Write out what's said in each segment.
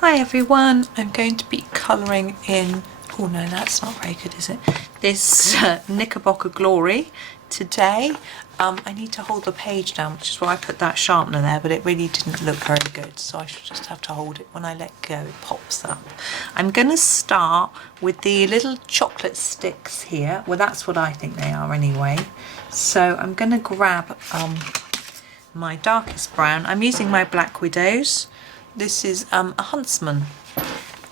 Hi everyone, I'm going to be colouring in, oh no that's not very good is it, this Knickerbocker Glory today. I need to hold the page down, which is why I put that sharpener there, but it really didn't look very good, so I should just have to hold it. When I let go it pops up. I'm going to start with the little chocolate sticks here, well that's what I think they are anyway. So I'm going to grab my darkest brown. I'm using my Black Widows. This is a Huntsman,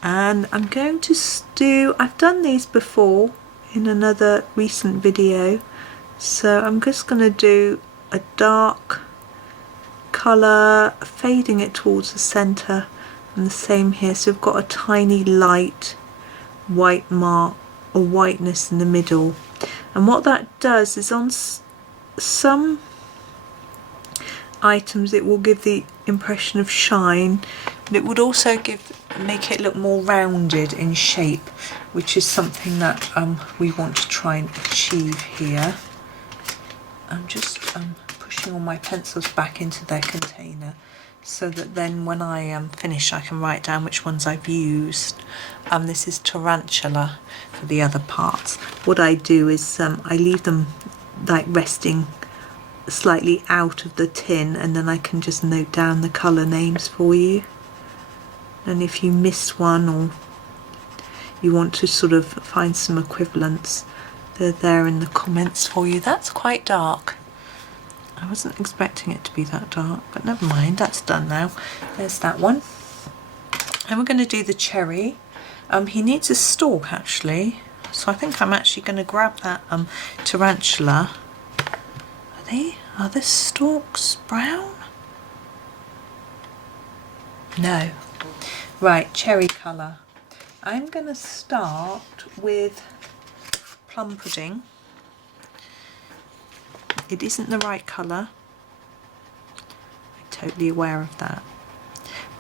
and I'm going to do, I've done these before in another recent video, so I'm just going to do a dark colour, fading it towards the centre, and the same here. So we've got a tiny light white mark or whiteness in the middle, and what that does is on some items it will give the impression of shine, but it would also make it look more rounded in shape, which is something that we want to try and achieve here. I'm just pushing all my pencils back into their container so that then when I finish I can write down which ones I've used. This is Tarantula for the other parts. What I do is I leave them like resting slightly out of the tin, and then I can just note down the colour names for you, and if you miss one or you want to sort of find some equivalents, they're there in the comments for you. That's quite dark. I wasn't expecting it to be that dark, but never mind, that's done now. There's that one. And we're going to do the cherry. He needs a stalk actually, so I think I'm actually going to grab that Tarantula. Are the stalks brown? No. Right, cherry colour. I'm going to start with Plum Pudding. It isn't the right colour. I'm totally aware of that.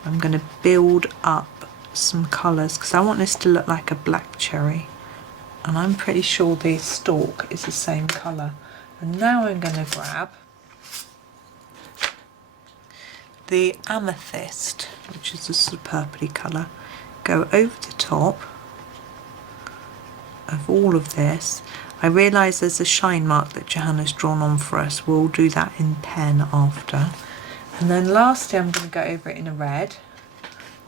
I'm going to build up some colours because I want this to look like a black cherry. And I'm pretty sure the stalk is the same colour. And now I'm going to grab the Amethyst, which is a sort of purpley colour, go over the top of all of this. I realise there's a shine mark that Johanna's drawn on for us. We'll do that in pen after. And then lastly I'm going to go over it in a red.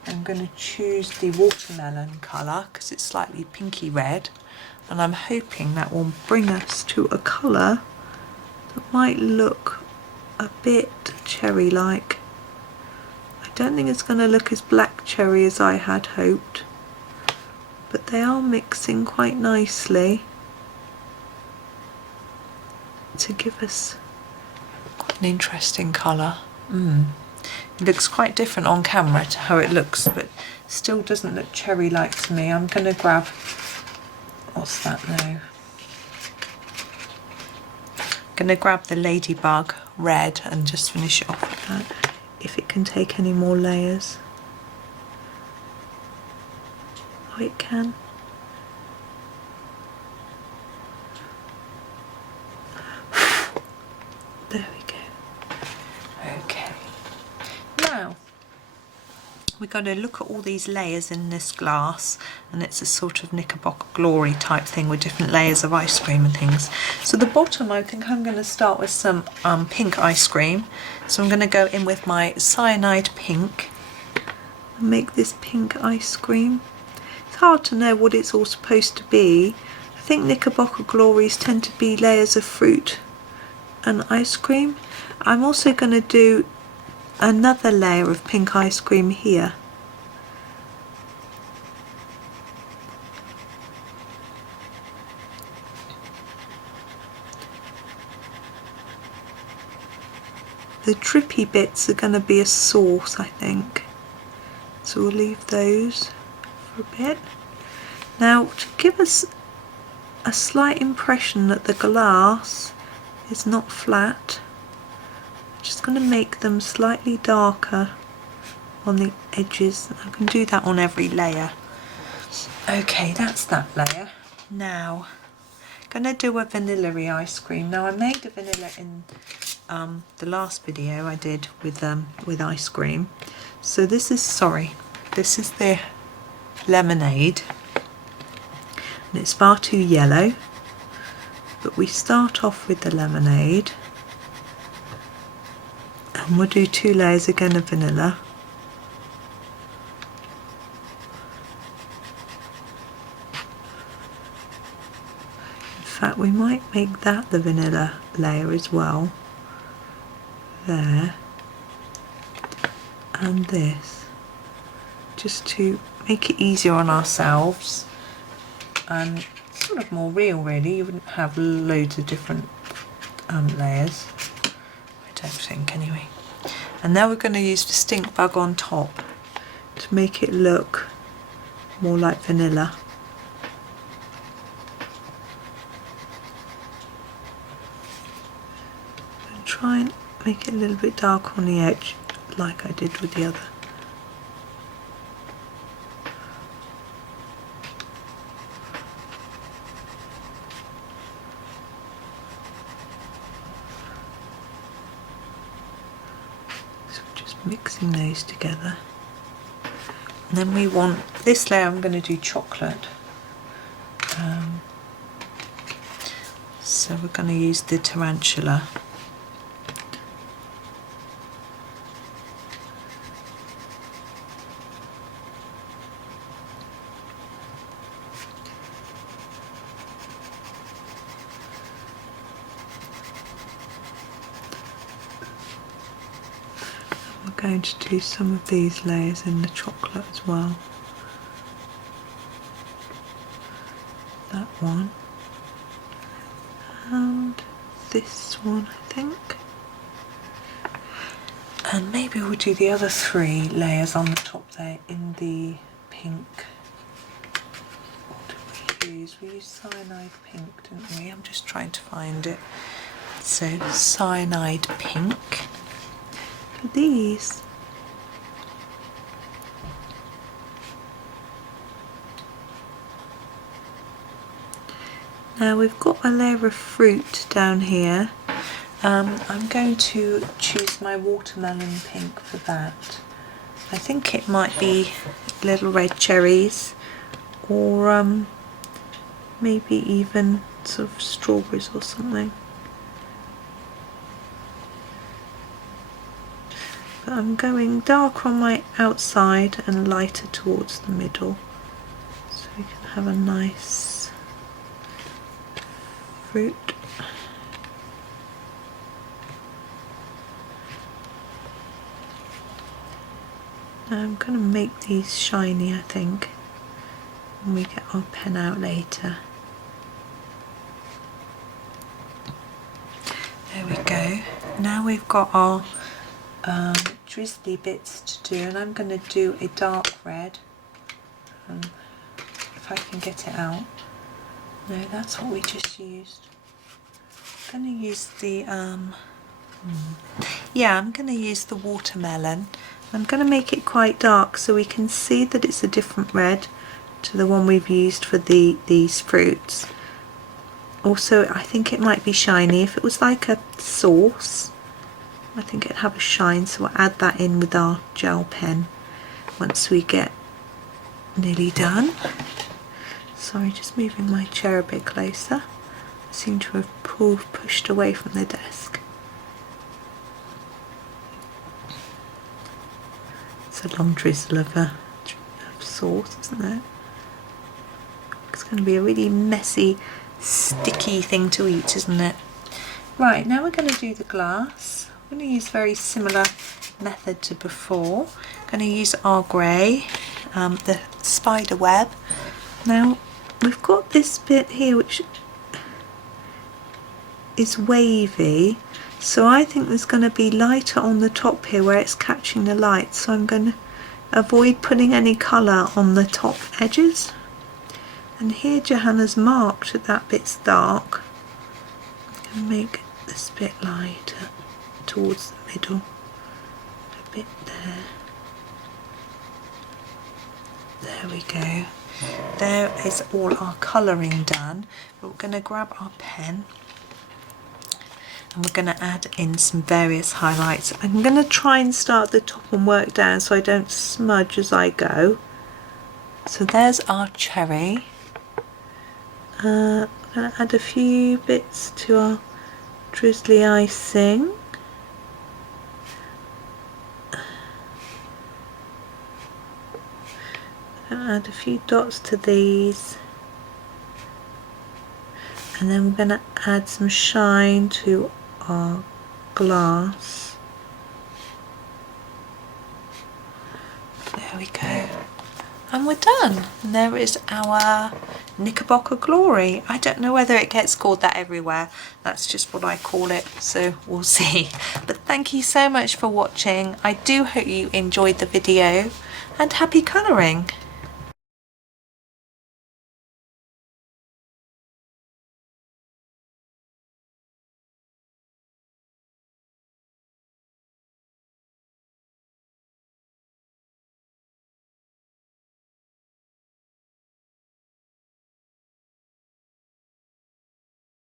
I'm going to choose the watermelon colour because it's slightly pinky red, and I'm hoping that will bring us to a colour that might look a bit cherry-like. I don't think it's going to look as black cherry as I had hoped, but they are mixing quite nicely to give us quite an interesting colour. It looks quite different on camera to how it looks, but still doesn't look cherry-like to me. I'm going to grab, what's that now? Going to grab the Ladybug red and just finish it off with that, if it can take any more layers. Oh, it can. There we go. Okay, now we've got to look at all these layers in this glass, and it's a sort of Knickerbocker Glory type thing with different layers of ice cream and things. So the bottom, I think I'm going to start with some pink ice cream. So I'm going to go in with my Cyanide Pink and make this pink ice cream. It's hard to know what it's all supposed to be. I think Knickerbocker Glories tend to be layers of fruit and ice cream. I'm also going to do another layer of pink ice cream here. The drippy bits are going to be a sauce, I think, so we'll leave those for a bit. Now, to give us a slight impression that the glass is not flat, I'm just going to make them slightly darker on the edges. I can do that on every layer. Okay, that's that layer. Now, I'm going to do a vanilla ice cream. Now, I made a vanilla in the last video I did with ice cream. So this is, this is the lemonade, and it's far too yellow, but we start off with the lemonade, and we'll do 2 layers again of vanilla. In fact, we might make that the vanilla layer as well, there, and this, just to make it easier on ourselves and sort of more real really. You wouldn't have loads of different layers, I don't think anyway. And now we're going to use the stink bug on top to make it look more like vanilla. And try and make it a little bit dark on the edge like I did with the other. Mixing those together, and then we want this layer. I'm going to do chocolate, so we're going to use the Tarantula. Going to do some of these layers in the chocolate as well. That one and this one, I think, and maybe we'll do the other 3 layers on the top there in the pink. What did we use? We used Cyanide Pink, didn't we? I'm just trying to find it. So Cyanide Pink. These. Now we've got a layer of fruit down here. I'm going to choose my watermelon pink for that. I think it might be little red cherries, or maybe even sort of strawberries or something. I'm going dark on my outside and lighter towards the middle, so we can have a nice fruit. Now I'm going to make these shiny, I think, when we get our pen out later. There we go. Now we've got our drizzly bits to do, and I'm going to do a dark red, if I can get it out. No, that's what we just used. I'm going to use the yeah, I'm going to use the watermelon. I'm going to make it quite dark so we can see that it's a different red to the one we've used for these fruits. Also, I think it might be shiny. If it was like a sauce, I think it'd have a shine, so we'll add that in with our gel pen once we get nearly done. Sorry, just moving my chair a bit closer. I seem to have pushed away from the desk. It's a long drizzle of sauce, isn't it? It's going to be a really messy, sticky thing to eat, isn't it? Right, now we're going to do the glass. I'm going to use a very similar method to before. I'm going to use our grey, the Spiderweb. Now we've got this bit here which is wavy, so I think there's going to be lighter on the top here where it's catching the light, so I'm going to avoid putting any colour on the top edges. And here Johanna's marked that bit's dark. I'm going to make this bit lighter towards the middle, a bit there. There we go. There is all our colouring done, but we're going to grab our pen and we're going to add in some various highlights. I'm going to try and start at the top and work down so I don't smudge as I go. So there's our cherry. I'm going to add a few bits to our drizzly icing. I'm going to add a few dots to these. And then we're going to add some shine to our glass. There we go. And we're done. And there is our Knickerbocker Glory. I don't know whether it gets called that everywhere. That's just what I call it. So we'll see. But thank you so much for watching. I do hope you enjoyed the video and happy colouring.